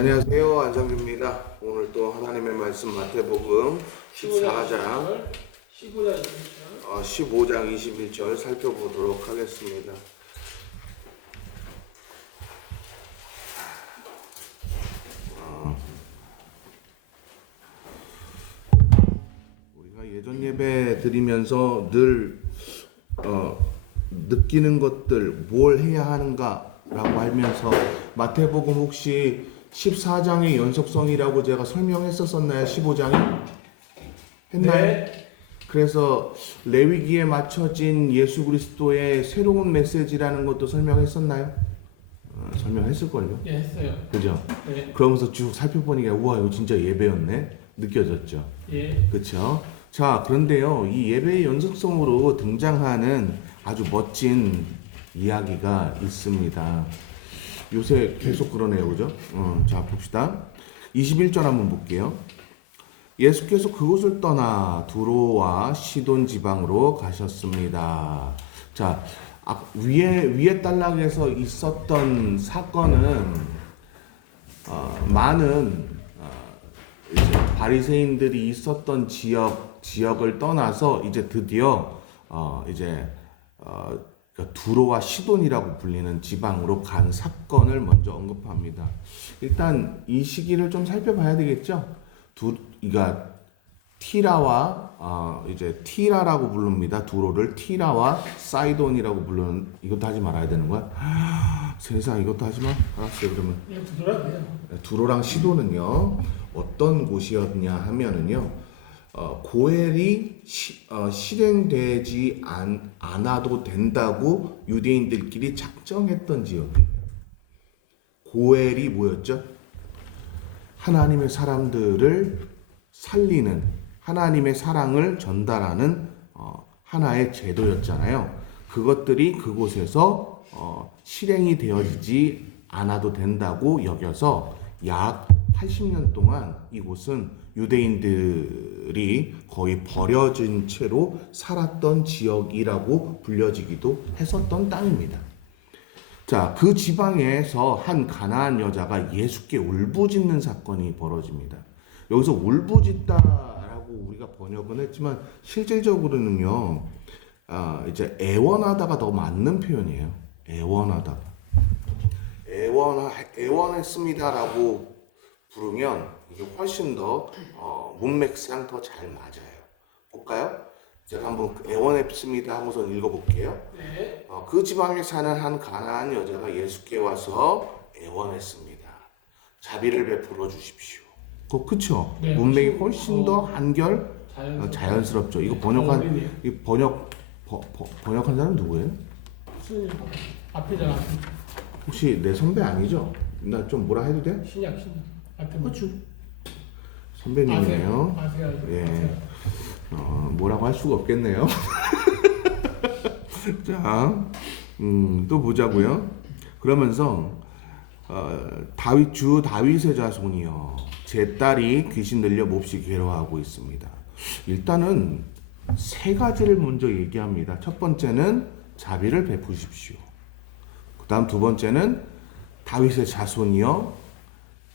안녕하세요. 안성규입니다. 오늘 또 하나님의 말씀 마태복음 14장 15장 21절 살펴보도록 하겠습니다. 우리가 예전 예배 드리면서 늘 느끼는 것들 뭘 해야 하는가라고 하면서 마태복음 혹시 14장의 연속성이라고 제가 설명했었었나요? 15장이? 했나요? 네. 그래서 레위기에 맞춰진 예수 그리스도의 새로운 메시지라는 것도 설명했었나요? 설명했을걸요? 예, 했어요. 그죠? 네. 그러면서 쭉 살펴보니까 우와 이거 진짜 예배였네? 느껴졌죠? 예. 그쵸? 자, 그런데요, 이 예배의 연속성으로 등장하는 아주 멋진 이야기가 있습니다. 요새 계속 그러네요, 그죠? 자, 봅시다. 21절 한번 볼게요. 예수께서 그곳을 떠나 두로와 시돈 지방으로 가셨습니다. 자, 위에 단락에서 있었던 사건은 많은 이제 바리새인들이 있었던 지역을 떠나서 이제 드디어 그러니까 두로와 시돈이라고 불리는 지방으로 간 사건을 먼저 언급합니다. 일단 이 시기를 좀 살펴봐야 되겠죠. 그러니까 티라와 이제 티라라고 부릅니다. 두로를 티라와 사이돈이라고 부르는, 이것도 하지 말아야 되는 거야? 세상, 이것도 하지 마. 알았어요. 그러면 예, 부드럽네요. 두로랑 시돈은요 어떤 곳이었냐 하면은요 고엘이 실행되지 않아도 된다고 유대인들끼리 작정했던 지역이에요. 고엘이 뭐였죠? 하나님의 사람들을 살리는, 하나님의 사랑을 전달하는 하나의 제도였잖아요. 그것들이 그곳에서 실행이 되어지지 않아도 된다고 여겨서 약 80년 동안 이곳은 유대인들이 거의 버려진 채로 살았던 지역이라고 불려지기도 했었던 땅입니다. 자, 그 지방에서 한 가나안 여자가 예수께 울부짖는 사건이 벌어집니다. 여기서 울부짖다라고 우리가 번역은 했지만 실질적으로는요, 이제 애원하다가 더 맞는 표현이에요. 애원하다가. 애원했습니다라고 부르면 이게 훨씬 더 문맥상 더 잘 맞아요. 볼까요? 제가 한번 애원했습니다 하고서 읽어볼게요. 네. 그 지방에 사는 한 가나안 여자가 예수께 와서 애원했습니다. 자비를 베풀어 주십시오. 그쵸? 네, 문맥이 훨씬 더 한결 자연스럽죠. 이거 번역한 사람 누구예요? 스님 앞에다가 혹시 내 선배 아니죠? 나 좀 뭐라 해도 돼? 신약 앞에 그렇죠. 선배님이네요. 아세요. 예. 뭐라고 할 수가 없겠네요. 자, 또 보자고요. 그러면서 다윗의 자손이여, 제 딸이 귀신 들려 몹시 괴로워하고 있습니다. 일단은 세 가지를 먼저 얘기합니다. 첫 번째는 자비를 베푸십시오. 그 다음 두 번째는 다윗의 자손이여,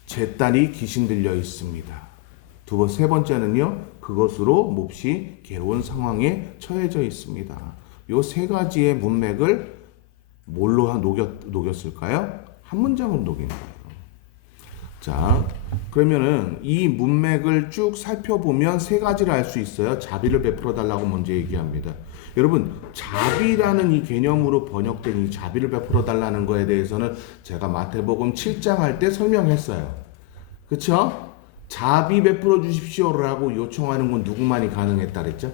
제 딸이 귀신 들려 있습니다. 세 번째는요, 그것으로 몹시 괴로운 상황에 처해져 있습니다. 요 세 가지의 문맥을 뭘로 녹였을까요? 한 문장으로 녹인 거예요. 자, 그러면은 이 문맥을 쭉 살펴보면 세 가지를 알 수 있어요. 자비를 베풀어 달라고 먼저 얘기합니다. 여러분, 자비라는 이 개념으로 번역된 이 자비를 베풀어 달라는 거에 대해서는 제가 마태복음 7장 할 때 설명했어요. 그쵸? 자비 베풀어 주십시오라고 요청하는 건 누구만이 가능했다 그랬죠?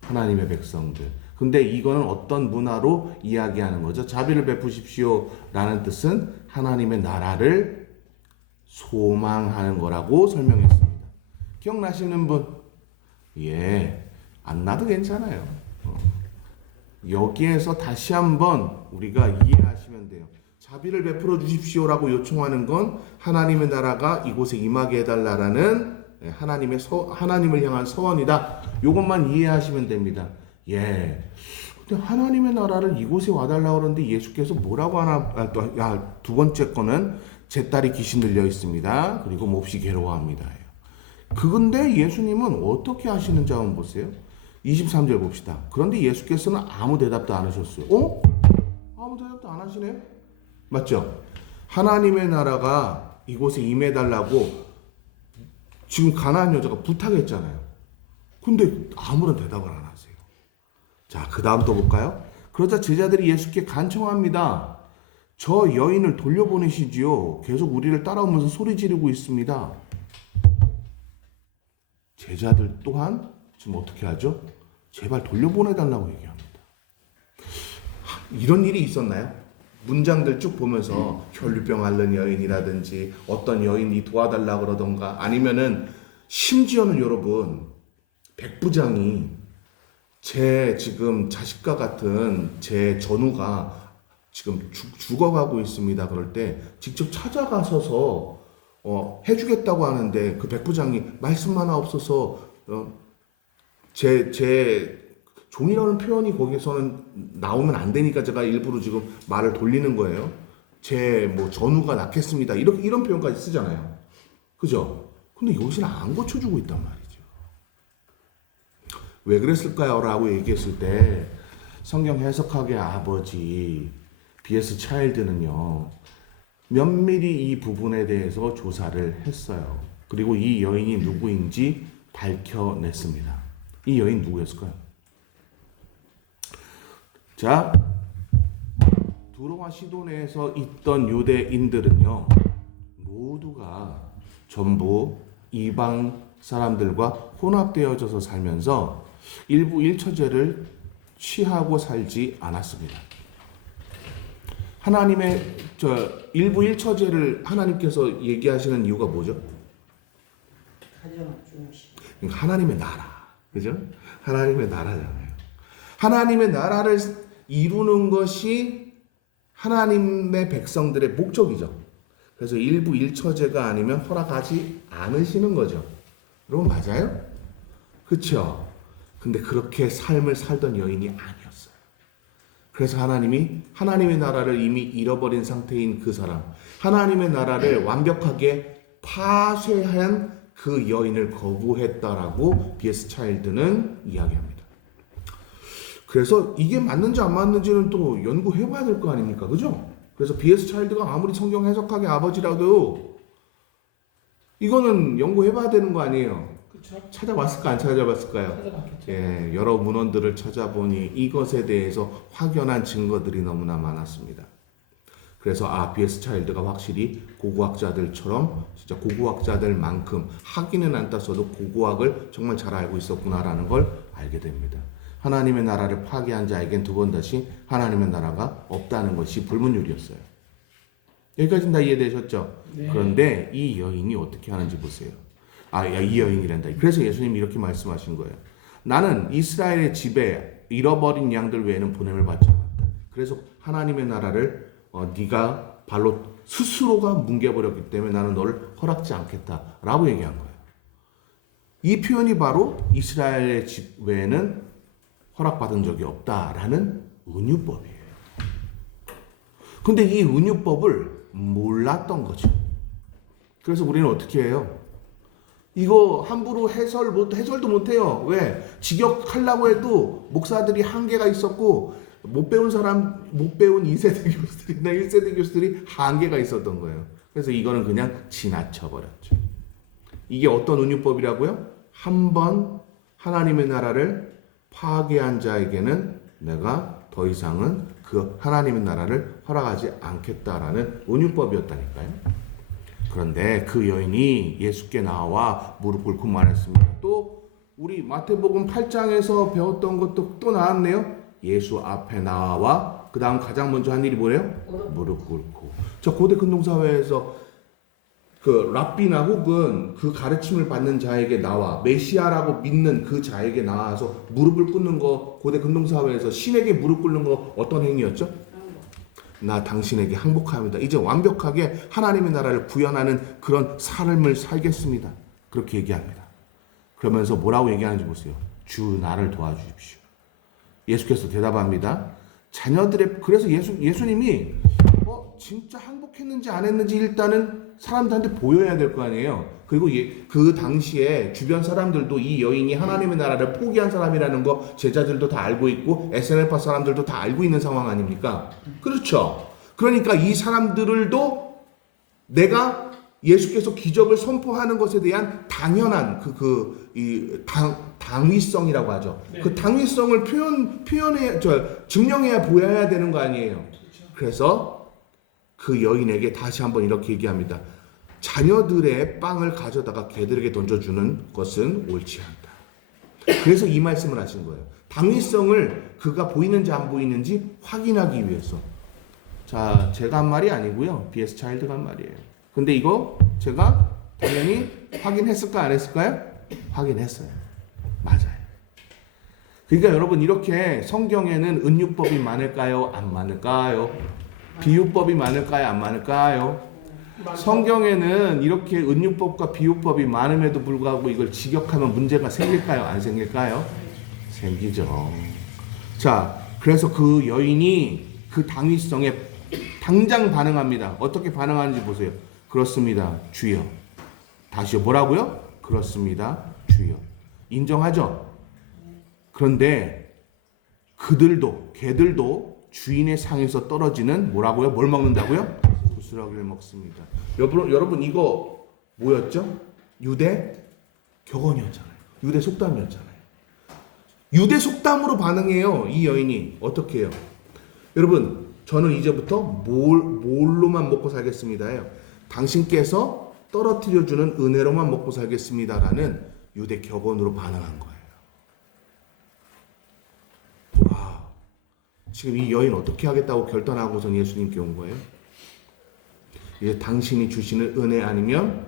하나님의 백성들. 근데 이거는 어떤 문화로 이야기하는 거죠? 자비를 베푸십시오라는 뜻은 하나님의 나라를 소망하는 거라고 설명했습니다. 기억나시는 분? 예, 안 나도 괜찮아요. 여기에서 다시 한번 우리가 이해하시면 돼요. 자비를 베풀어 주십시오라고 요청하는 건 하나님의 나라가 이곳에 임하게 해달라라는 하나님을 향한 소원이다. 이것만 이해하시면 됩니다. 예. 근데 하나님의 나라를 이곳에 와달라고 그러는데 예수께서 뭐라고 하나? 두 번째 거는 제 딸이 귀신 들려 있습니다. 그리고 몹시 괴로워합니다. 그건데 예수님은 어떻게 하시는지 한번 보세요. 23절 봅시다. 그런데 예수께서는 아무 대답도 안 하셨어요. 아무 대답도 안 하시네요. 맞죠? 하나님의 나라가 이곳에 임해달라고 지금 가나안 여자가 부탁했잖아요. 근데 아무런 대답을 안 하세요. 자, 그 다음 또 볼까요? 그러자 제자들이 예수께 간청합니다. 저 여인을 돌려보내시지요. 계속 우리를 따라오면서 소리 지르고 있습니다. 제자들 또한 지금 어떻게 하죠? 제발 돌려보내달라고 얘기합니다. 이런 일이 있었나요? 문장들 쭉 보면서 혈류병 앓는 여인이라든지 어떤 여인이 도와달라 그러던가 아니면은 심지어는 여러분 백부장이 제 지금 자식과 같은 제 전우가 지금 죽어가고 있습니다. 그럴 때 직접 찾아가서서 해주겠다고 하는데 그 백부장이 말씀 하나 없어서 제 종이라는 표현이 거기서는 나오면 안 되니까 제가 일부러 지금 말을 돌리는 거예요. 제 뭐 전우가 낳겠습니다. 이런 표현까지 쓰잖아요. 그죠? 근데 여기서는 안 고쳐주고 있단 말이죠. 왜 그랬을까요? 라고 얘기했을 때 성경 해석학의 아버지 B.S. 차일드는요. 면밀히 이 부분에 대해서 조사를 했어요. 그리고 이 여인이 누구인지 밝혀냈습니다. 이 여인 누구였을까요? 자, 두로와 시도네에서 있던 유대인들은요, 모두가 전부 이방 사람들과 혼합되어져서 살면서 일부 일처제를 취하고 살지 않았습니다. 하나님의 일부 일처제를 하나님께서 얘기하시는 이유가 뭐죠? 가정을 중시. 그러니까 하나님의 나라, 그죠? 하나님의 나라잖아요. 하나님의 나라를 이루는 것이 하나님의 백성들의 목적이죠. 그래서 일부 일처제가 아니면 허락하지 않으시는 거죠. 여러분 맞아요? 그렇죠? 근데 그렇게 삶을 살던 여인이 아니었어요. 그래서 하나님이 하나님의 나라를 이미 잃어버린 상태인 그 사람, 하나님의 나라를 완벽하게 파쇄한 그 여인을 거부했다라고 B.S. 차일드는 이야기합니다. 그래서 이게 맞는지 안 맞는지는 또 연구해봐야 될 거 아닙니까? 그죠? 그래서 B.S. 차일드가 아무리 성경 해석학의 아버지라도 이거는 연구해봐야 되는 거 아니에요? 그렇죠. 찾아봤을까 안 찾아봤을까요? 찾아봤겠죠. 예, 여러 문헌들을 찾아보니 이것에 대해서 확연한 증거들이 너무나 많았습니다. 그래서 B.S. 차일드가 확실히 고고학자들처럼 진짜 고고학자들만큼 학위는 안 땄어도 고고학을 정말 잘 알고 있었구나라는 걸 알게 됩니다. 하나님의 나라를 파괴한 자에겐 두 번 다시 하나님의 나라가 없다는 것이 불문율이었어요. 여기까지는 다 이해되셨죠? 네. 그런데 이 여인이 어떻게 하는지 보세요. 이 여인이란다. 그래서 예수님이 이렇게 말씀하신 거예요. 나는 이스라엘의 집에 잃어버린 양들 외에는 보냄을 받지 않았다. 그래서 하나님의 나라를 네가 발로 스스로가 뭉개버렸기 때문에 나는 너를 허락지 않겠다라고 얘기한 거예요. 이 표현이 바로 이스라엘의 집 외에는 허락받은 적이 없다라는 은유법이에요. 근데 이 은유법을 몰랐던 거죠. 그래서 우리는 어떻게 해요? 이거 함부로 해설도 못해요. 왜? 직역하려고 해도 목사들이 한계가 있었고 못 배운 2세대 교수들이나 1세대 교수들이 한계가 있었던 거예요. 그래서 이거는 그냥 지나쳐버렸죠. 이게 어떤 은유법이라고요? 한번 하나님의 나라를 파괴한 자에게는 내가 더 이상은 그 하나님의 나라를 허락하지 않겠다라는 은유법이었다니까요. 그런데 그 여인이 예수께 나와 무릎 꿇고 말했습니다. 또 우리 마태복음 8장에서 배웠던 것도 또 나왔네요. 예수 앞에 나와 그 다음 가장 먼저 한 일이 뭐예요? 무릎 꿇고. 저 고대 근동사회에서 그 랍비나 혹은 그 가르침을 받는 자에게 나와 메시아라고 믿는 그 자에게 나와서 무릎을 꿇는 거, 고대 근동사회에서 신에게 무릎 꿇는 거 어떤 행위였죠? 나 당신에게 항복합니다. 이제 완벽하게 하나님의 나라를 구현하는 그런 삶을 살겠습니다. 그렇게 얘기합니다. 그러면서 뭐라고 얘기하는지 보세요. 주 나를 도와주십시오. 예수께서 대답합니다. 자녀들의 그래서 예수님이 진짜 항복했는지 안 했는지 일단은 사람들한테 보여야 될 거 아니에요. 그리고 그 당시에 주변 사람들도 이 여인이 하나님의 나라를 포기한 사람이라는 거 제자들도 다 알고 있고 SNL파 사람들도 다 알고 있는 상황 아닙니까? 그렇죠. 그러니까 이 사람들도 내가 예수께서 기적을 선포하는 것에 대한 당연한 당위성이라고 하죠. 네. 그 당위성을 증명해야 보여야 되는 거 아니에요. 그렇죠. 그래서 그 여인에게 다시 한번 이렇게 얘기합니다. 자녀들의 빵을 가져다가 개들에게 던져주는 것은 옳지 않다. 그래서 이 말씀을 하신 거예요. 당위성을 그가 보이는지 안 보이는지 확인하기 위해서. 자, 제가 한 말이 아니고요. BS 차일드가 한 말이에요. 근데 이거 제가 당연히 확인했을까 안 했을까요? 확인했어요. 맞아요. 그러니까 여러분 이렇게 성경에는 은유법이 많을까요? 안 많을까요? 비유법이 많을까요? 안 많을까요? 성경에는 이렇게 은유법과 비유법이 많음에도 불구하고 이걸 직역하면 문제가 생길까요? 안 생길까요? 생기죠. 자, 그래서 그 여인이 그 당위성에 당장 반응합니다. 어떻게 반응하는지 보세요. 그렇습니다, 주여. 다시요, 뭐라고요? 그렇습니다, 주여. 인정하죠? 그런데 개들도 주인의 상에서 떨어지는 뭐라고요? 뭘 먹는다고요? 부스러기를 먹습니다. 여러분 이거 뭐였죠? 유대 격언이었잖아요. 유대 속담이었잖아요. 유대 속담으로 반응해요. 이 여인이 어떻게 해요? 여러분 저는 이제부터 뭘로만 먹고 살겠습니다예요. 당신께서 떨어뜨려주는 은혜로만 먹고 살겠습니다라는 유대 격언으로 반응한 거예요. 와, 지금 이 여인 어떻게 하겠다고 결단하고선 예수님께 온 거예요? 이제 당신이 주시는 은혜 아니면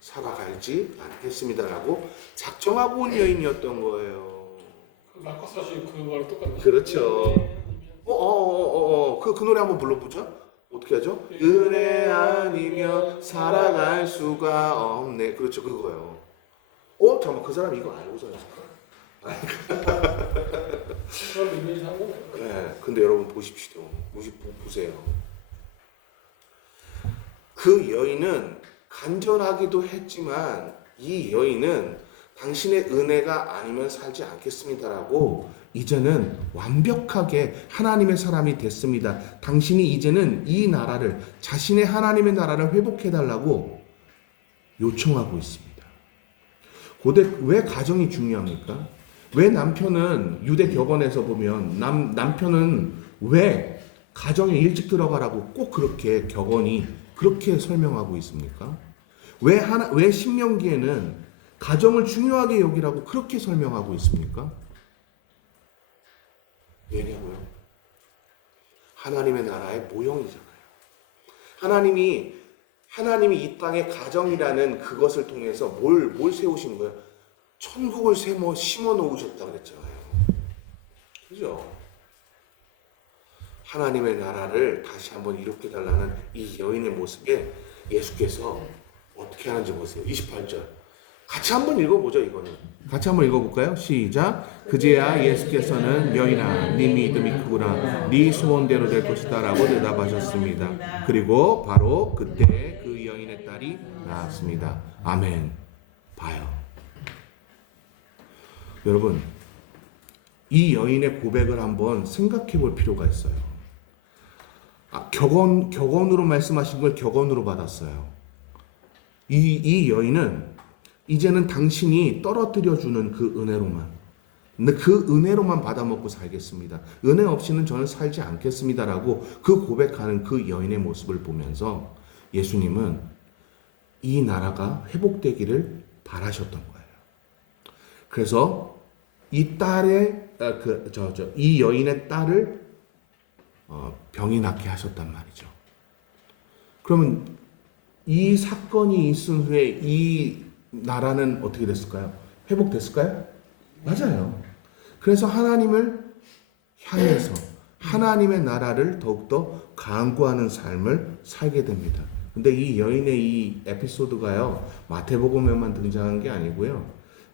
살아갈지 않겠습니다라고 작정하고 온 여인이었던 거예요. 마커스 하신 그거랑 똑같네. 그렇죠. 그 노래 한번 불러보죠. 어떻게 하죠? 은혜 아니면 살아갈 수가 없네. 그렇죠, 그거요. 잠깐만, 그 사람 이거 알고서 했을까? 그런 의미에서 한 거네. 네, 근데 여러분 보십시오. 보세요. 그 여인은 간절하기도 했지만 이 여인은 당신의 은혜가 아니면 살지 않겠습니다라고 이제는 완벽하게 하나님의 사람이 됐습니다. 당신이 이제는 이 나라를 자신의 하나님의 나라를 회복해달라고 요청하고 있습니다. 고대 왜 가정이 중요합니까? 왜 남편은 유대 격언에서 보면 남편은 왜 가정에 일찍 들어가라고 꼭 그렇게 격언이 그렇게 설명하고 있습니까? 왜 신명기에는 가정을 중요하게 여기라고 그렇게 설명하고 있습니까? 왜냐고요? 하나님의 나라의 모형이잖아요. 하나님이 이 땅에 가정이라는 그것을 통해서 뭘 세우신 거예요? 천국을 심어 놓으셨다 그랬잖아요. 그죠? 하나님의 나라를 다시 한번 일으켜 달라는 이 여인의 모습에 예수께서 어떻게 하는지 보세요. 28절. 같이 한번 읽어보죠, 이거는. 같이 한번 읽어볼까요? 시작. 그제야 예수께서는 여인아, 네 믿음이 크구나. 네 소원대로 될 것이다 라고 대답하셨습니다. 그리고 바로 그때 그 여인의 딸이 나았습니다. 아멘. 봐요. 여러분, 이 여인의 고백을 한번 생각해 볼 필요가 있어요. 격언으로 말씀하신 걸 격언으로 받았어요. 이 여인은 이제는 당신이 떨어뜨려주는 그 은혜로만 받아먹고 살겠습니다. 은혜 없이는 저는 살지 않겠습니다라고 그 고백하는 그 여인의 모습을 보면서 예수님은 이 나라가 회복되기를 바라셨던 거예요. 그래서 이 여인의 딸을 병이 낫게 하셨단 말이죠. 그러면 이 사건이 있은 후에 이 나라는 어떻게 됐을까요? 회복됐을까요? 맞아요. 그래서 하나님을 향해서 하나님의 나라를 더욱더 강구하는 삶을 살게 됩니다. 근데 이 여인의 이 에피소드가요, 마태복음에만 등장한 게 아니고요,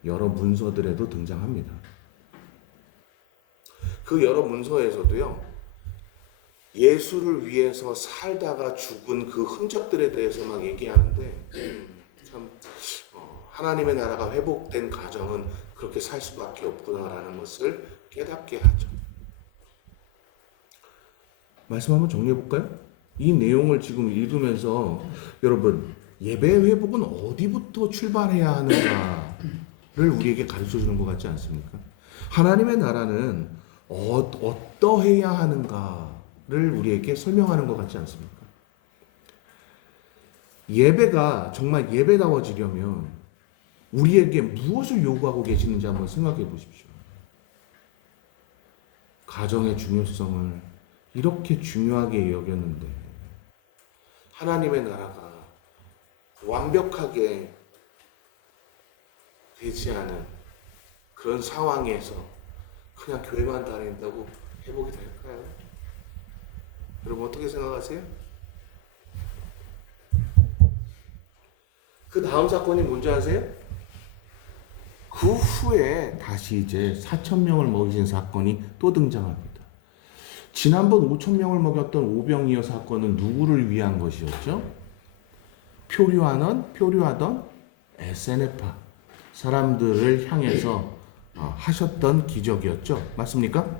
여러 문서들에도 등장합니다. 그 여러 문서에서도요, 예수를 위해서 살다가 죽은 그 흔적들에 대해서 막 얘기하는데 참 하나님의 나라가 회복된 가정은 그렇게 살 수밖에 없구나라는 것을 깨닫게 하죠. 말씀 한번 정리해 볼까요? 이 내용을 지금 읽으면서 여러분 예배 회복은 어디부터 출발해야 하는가를 우리에게 가르쳐 주는 것 같지 않습니까? 하나님의 나라는 어떠해야 하는가를 우리에게 설명하는 것 같지 않습니까? 예배가 정말 예배다워지려면 우리에게 무엇을 요구하고 계시는지 한번 생각해 보십시오. 가정의 중요성을 이렇게 중요하게 여겼는데 하나님의 나라가 완벽하게 되지 않은 그런 상황에서 그냥 교회만 다닌다고 회복이 될까요? 여러분 어떻게 생각하세요? 그 다음 사건이 뭔지 아세요? 그 후에 다시 이제 4,000명을 먹이신 사건이 또 등장합니다. 지난번 5,000명을 먹였던 오병이어 사건은 누구를 위한 것이었죠? 표류하던 SNF파 사람들을 향해서 하셨던 기적이었죠. 맞습니까?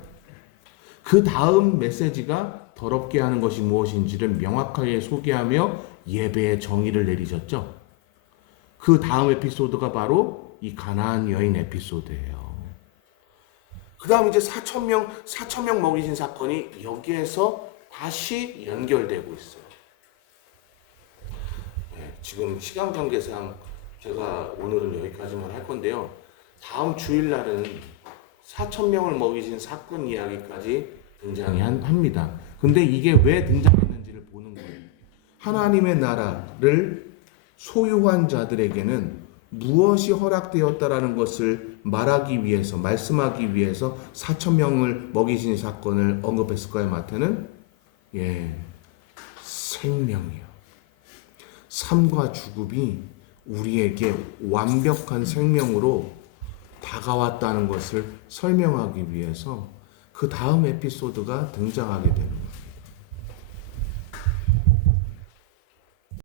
그 다음 메시지가 더럽게 하는 것이 무엇인지를 명확하게 소개하며 예배의 정의를 내리셨죠. 그 다음 에피소드가 바로 이 가나안 여인 에피소드예요. 그 다음 이제 4,000명 먹이신 사건이 여기에서 다시 연결되고 있어요. 네, 지금 시간 관계상 제가 오늘은 여기까지만 할 건데요. 다음 주일날은 4,000명을 먹이신 사건 이야기까지 등장합니다. 근데 이게 왜 등장했는지를 보는 거예요. 하나님의 나라를 소유한 자들에게는 무엇이 허락되었다라는 것을 말하기 위해서, 말씀하기 위해서 4,000명을 먹이신 사건을 언급했을까요, 마태는? 생명이요. 삶과 죽음이 우리에게 완벽한 생명으로 다가왔다는 것을 설명하기 위해서 그 다음 에피소드가 등장하게 되는 거예요.